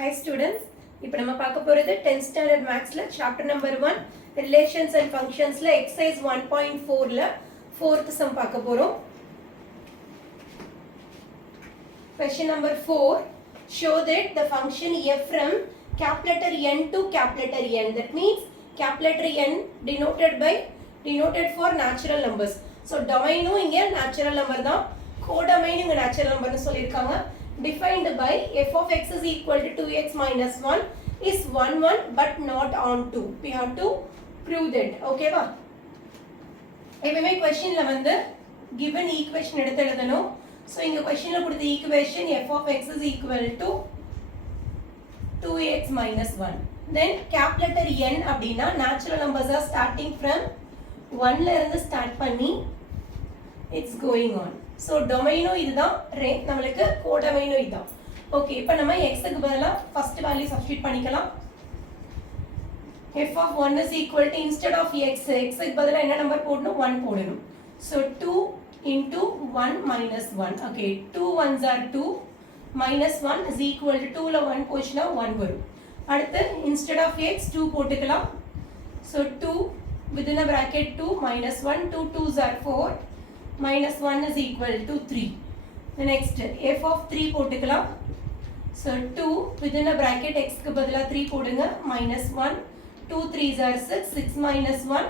Hi students, இப்போ நம்ம பார்க்க போறது 10th standard mathsல chapter number 1 relations and functionsல exercise 1.4ல 4th sum பார்க்க போறோம். Question number 4, show that the function f from cap letter n to cap letter n, that means cap letter n denoted for natural numbers. So domain இங்க natural number தான், codomain இங்க natural number னு சொல்லிருக்காங்க. Defined by f of x is equal to 2x minus 1 is 1 1 but not on 2. We have to prove that. Okay va? எப்பவுமே questionல வந்து given equation எடுத்து எழுதணும். So இங்க questionல கொடுத்த equation f of x is equal to 2x minus 1. Then cap letter n அப்படின்னா natural numbers are starting from 1ல இருந்து start பண்ணி it's going on. So domain இதுதான், நம்மளுக்கு codomain இதுதான். ஓகே, இப்போ நம்ம x க்கு பதிலா first value substitute பண்ணிக்கலாம். f of 1 is equal to instead of x க்கு பதிலா என்ன நம்பர் போடணும்? 1 போடணும். So 2 into 1 minus 1. Okay, 2 ones are 2 minus 1 is equal to 2ல 1 போச்சுனா 1 வரும். அடுத்து instead of x 2 போட்டுக்கலாம். So 2 within a bracket 2 minus 1, 2 2s are 4. Minus 1 is equal to 3. The next f of 3 போட்டுக்கலாம். So 2 within a bracket x க்கு பதிலா 3 போடுங்க. Minus 1, 2 3s are 6, 6 minus 1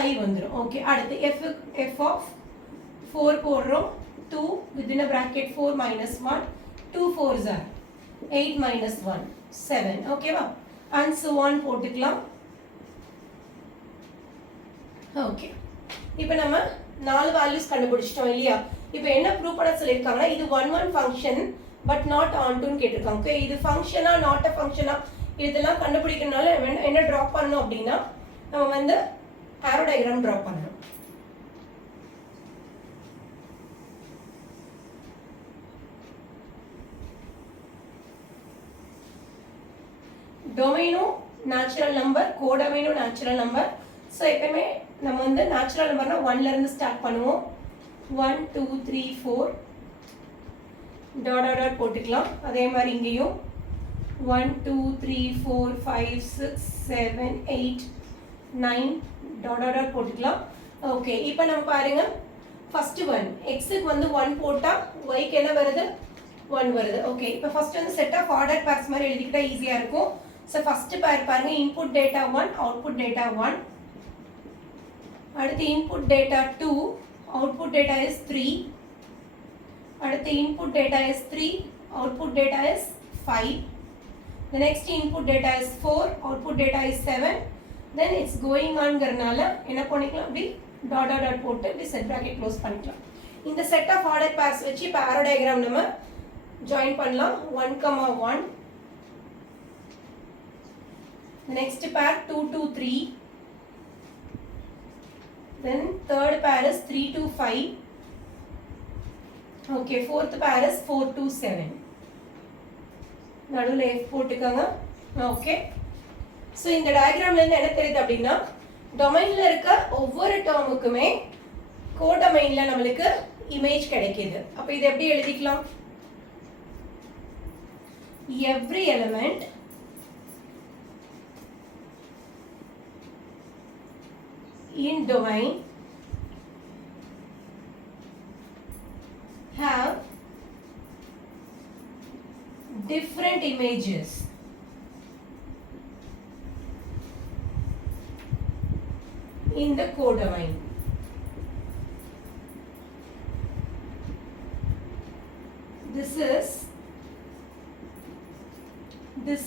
5 வந்துரும். Okay, அடுத்து f of 4 போடுறோம். 2 within a bracket 4 minus 1, 2 4s are 8 minus 1 7. Okay வா? And so on போட்டுக்கலாம். Okay, இப்போ நம்ம 4 values கண்டுபிடிச்சிட்டோம் இல்லையா? இப்போ என்ன ப்ரூவ் பண்ண சொல்லிருக்காங்க? இது 1 1 function but not on to னு கேட்டிருக்காங்க. ஓகே, இது ஃபங்க்ஷனா நாட் a ஃபங்க்ஷனா இதெல்லாம் கண்டுபிடிக்கறனால என்ன டிராப் பண்ணனும் அப்படினா நம்ம வந்து ஆரோ டயகிராம் டிராப் பண்ணனும். டொமைனும் நேச்சுரல் நம்பர், கோடொமைனும் நேச்சுரல் நம்பர். ஸோ எப்பவுமே நம்ம வந்து நேச்சுரல் நம்பர்னா 1ல இருந்து ஸ்டார்ட் பண்ணுவோம். 1 2 3 4 டாட் டாட் டாட் போட்டுக்கலாம். அதே மாதிரி இங்கேயும் 1 2 3 4 5 6 7 8 9 டாட் டாட் டாட் போட்டுக்கலாம். ஓகே, இப்போ நம்ம பாருங்க, ஃபர்ஸ்ட் ஒன் எக்ஸுக்கு வந்து 1 போட்டா ஒய்க்கு என்ன வருது? 1 வருது. ஓகே, இப்போ ஃபர்ஸ்ட் வந்து செட் ஆஃப் ஆர்டர் பேர்ஸ் மாதிரி எழுதிக்கிட்டா ஈஸியா இருக்கும். ஸோ ஃபர்ஸ்ட் பேர் பாருங்க, இன்புட் டேட்டா 1 அவுட்புட் டேட்டா 1. அடுத்து input data 2, output data is 3. அடுத்து input data is 3, output data is 5. The next input data is 4, output data is 7. Then it's going on கரனால என்ன பண்ணிக்கலாம்? அப்படி டாட் டாட் டாட் போட்டு இப்படி செட் bracket க்ளோஸ் பண்ணிக்கலாம். இந்த செட் ஆஃப் ஆர்டர் பேர்ஸ் வச்சு இப்போ ஆரோ டயகிராம் நம்ம ஜாயின் பண்ணலாம். 1 1. The next pair 2 2 3. Then third pair is 3 to 5. Okay, fourth pair is 4 to 7. நடுவுல F போட்டுக்கங்க. Okay, so இந்த டயகிராம்ல இருந்து என்ன தெரியுது அப்படின்னா, டொமைன்ல இருக்க ஒவ்வொரு டேர்முக்குமே கோடொமைன்ல நமக்கு இமேஜ் கிடைக்குது. அப்ப இது எப்படி எழுதிக்கலாம்? Every element in domain have different images in the codomain. This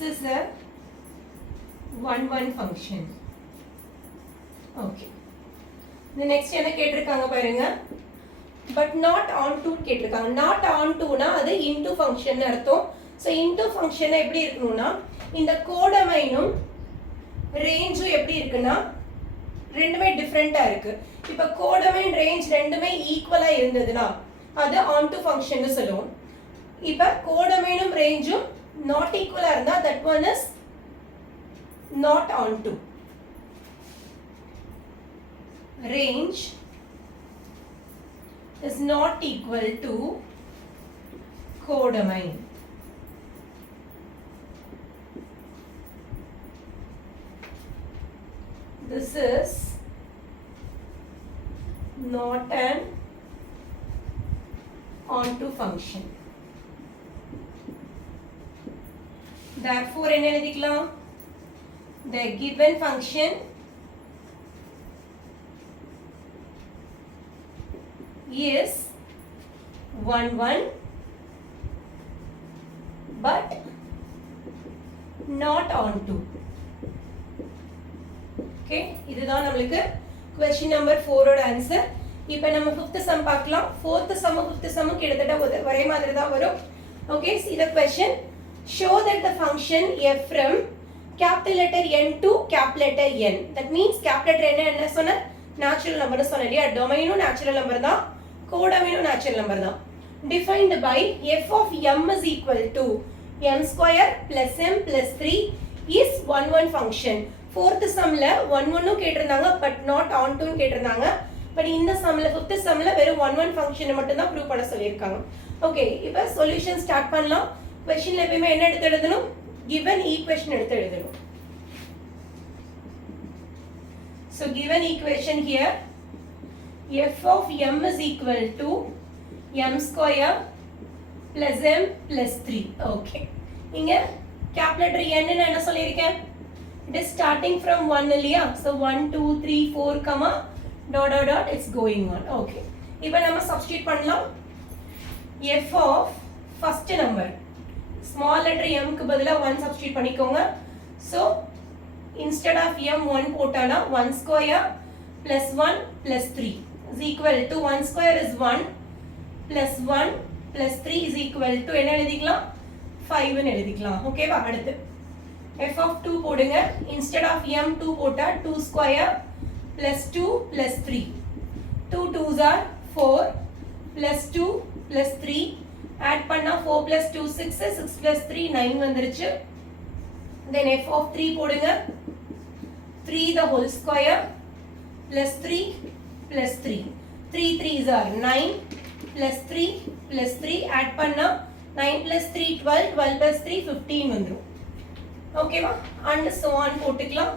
is a 1 1 function. Okay, the next என்ன கேட்டிருக்காங்க பாருங்க, பட் நாட் ஆன் டு கேட்டிருக்காங்க. நாட் ஆன் டுனா அது இன்டு ஃபங்க்ஷன் அர்த்தம். ஸோ இன்டு ஃபங்க்ஷன் எப்படி இருக்கணும்னா, இந்த கோடொமைனும் ரேஞ்சும் எப்படி இருக்குன்னா ரெண்டுமே டிஃப்ரெண்டா இருக்கு. இப்போ கோடொமைன் ரேஞ்ச் ரெண்டுமே ஈக்குவலா இருந்ததுன்னா அது ஆன் டு ஃபங்க்ஷன் சொல்லுவோம். இப்போ கோடொமைனும் ரேஞ்சும் நாட் ஈக்குவலா இருந்தா that one is not on to. Range is not equal to codomain. this is not an onto function. Therefore என்ன எழுதிக்கலாம்? The given function is 1 1 but not onto. Okay, இதுதான் நம்மளுக்கு question number 4 ஓட ஆன்சர். இப்போ நம்ம 5th sum பார்க்கலாம். 4th sum 5th sum கிட்டத்தட்ட ஒரே மாதிரி தான் வரும். Okay, see the question. Show that the function f from capital letter n to capital letter n. That means capital letter n என்ன சொன்ன? Natural number சொன்ன இல்லையா? டொமைனும் natural number தான், கோடமைனும் natural number தான். Defined by f of m is equal to m square plus m plus 3 is 1 1 function. 4th sumல 1 1 கேட்டிருந்தாங்க but not onto கேட்டிருந்தாங்க. பட் இந்த சம்ல 5th sumல வெறும் 1 1 ஃபங்க்ஷனை மட்டும் தான் ப்ரூவ் பண்ண சொல்லியிருக்காங்க. ஓகே, இப்போ சொல்யூஷன் ஸ்டார்ட் பண்ணலாம். क्वेश्चनல எப்பவுமே என்ன எடுத்து எழுதணும்? given equation எடுத்து எழுதணும். So given equation here f of m is equal to m square plus m plus 3. Okay, இங்க capital letter n ன்னு என்ன சொல்லியிருக்கேன்? It is starting from 1 இல்லையா? So 1 2 3 4 comma dot dot dot it's going on. Okay, இப்போ நம்ம substitute பண்ணலாம். f of first number small letter m க்கு பதிலா 1 substitute பண்ணிக்கோங்க. So instead of m 1 போட்டானா 1 square plus 1 plus 3 is equal to 1 square is 1 plus 1 plus 3 is equal to என்ன எழுதிக்கலாம்? 5 ன்னு எழுதிக்கலாம். ஓகேவா? அடுத்து f of 2 போடுங்க. instead of m 2 போட்டா 2 square plus 2 plus 3 2 2s are 4 plus 2 plus 3 add பண்ணா 4 plus 2 6 6 plus 3 9 வந்துருச்சு. then f of 3 போடுங்க. 3 the whole square plus 3 plus 3 3 3s are 9 plus 3 plus 3 add பண்ணா 9 plus 3 12 12 plus 3 15 வந்துரும். ஓகேவா? and so on போட்டுக்கலாம்.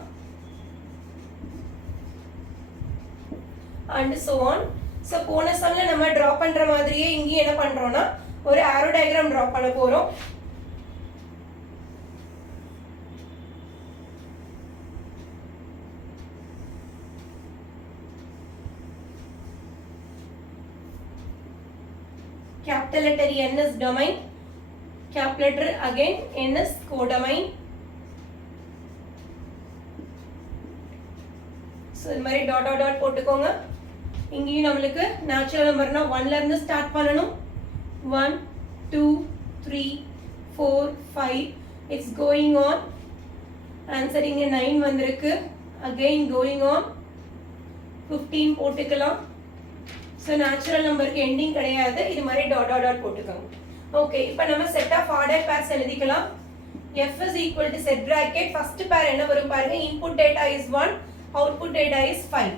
and so on. so போன சம்ல நம்ம டிரா பண்ற மாதிரியே இங்க என்ன பண்றோம்னா ஒரு arrow diagram டிரா பண்ண போறோம். capital letter n is domain, capital letter again n is codomain. so இந்த மாதிரி டாட் டாட் டாட் போட்டுக்கோங்க. இங்கேயும் நம்மளுக்கு நேச்சுரல் நம்பர்னா 1 ல இருந்து ஸ்டார்ட் பண்ணனும். 1 2 3 4 5 it's going on. ஆன்சர் இங்க 9 வந்திருக்கு. again going on 15 போட்டுக்கலாம். so நேச்சுரல் நம்பருக்கு எண்டிங் கிடையாது. இது மாதிரி டாட் டாட் டாட் போட்டுக்கோங்க. ஓகே, இப்போ நம்ம செட் ஆஃப் ஆர்டர் பேர்ஸ் எழுதிக்கலாம். f is equal to set bracket first pair என்ன வரும் பாருங்க. input data is 1, output data is 5.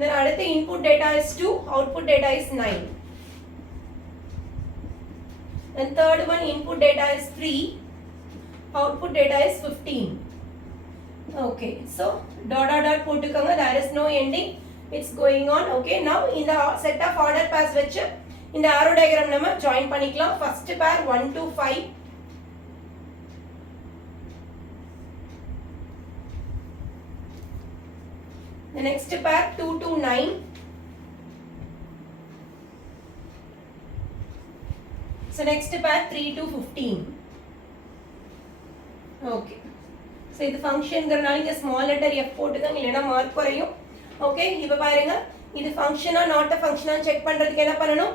then அடுத்து input data is 2, output data is 9. then third one input data is 3, output data is 15. okay, so dot dot dot போட்டுக்கோங்க. there is no ending, it's going on. okay, now இந்த set of order pairs வெச்சு இந்த arrow diagram நம்ம join பண்ணிக்கலாம். first pair 1 to 5, the next pair 2 to 9, so next pair 3 to 15. okay, so இது ஃபங்க்ஷன்ங்கறனால இங்க small letter f போட்டுக்கங்க, இல்லனா மார்க் குறையும். ஓகே, இப்போ பாருங்க இது ஃபங்க்ஷனா நாட் a ஃபங்க்ஷனா செக் பண்றதுக்கு என்ன பண்ணனும்?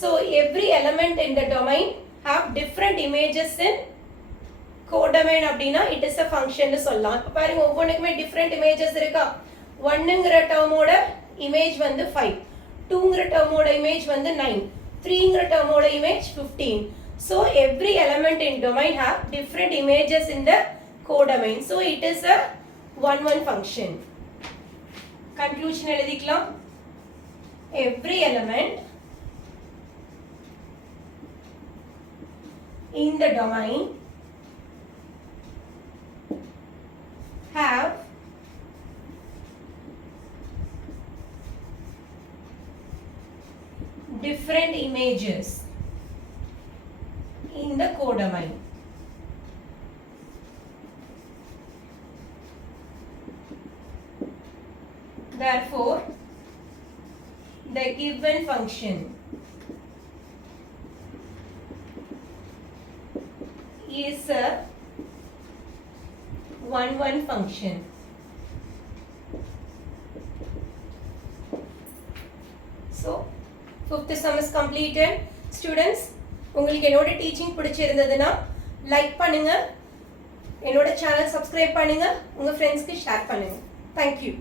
so every element in the domain have different images in codomain அப்படினா it is a function னு சொல்லலாம். இப்போ பாருங்க ஒவ்வொண்ணுக்குமே different images இருக்கா? 1ங்கற டேர்மோட இமேஜ் வந்து 5, 2ங்கற டேர்மோட இமேஜ் வந்து 9, 3ங்கற டேர்மோட இமேஜ் 15. so every element in domain have different images in the codomain. so it is a 1 1 function. conclusion எழுதிக்கலாம். every element in the domain have different images in the codomain. Therefore, the given function is a 1-1 function. So, fifth sum is completed. Students, உங்களுக்கு என்னோட டீச்சிங் பிடிச்சிருந்ததுன்னா லைக் பண்ணுங்க, என்னோட channel subscribe பண்ணுங்க, உங்க ஃப்ரெண்ட்ஸ்க்கு ஷேர் பண்ணுங்க. Thank you.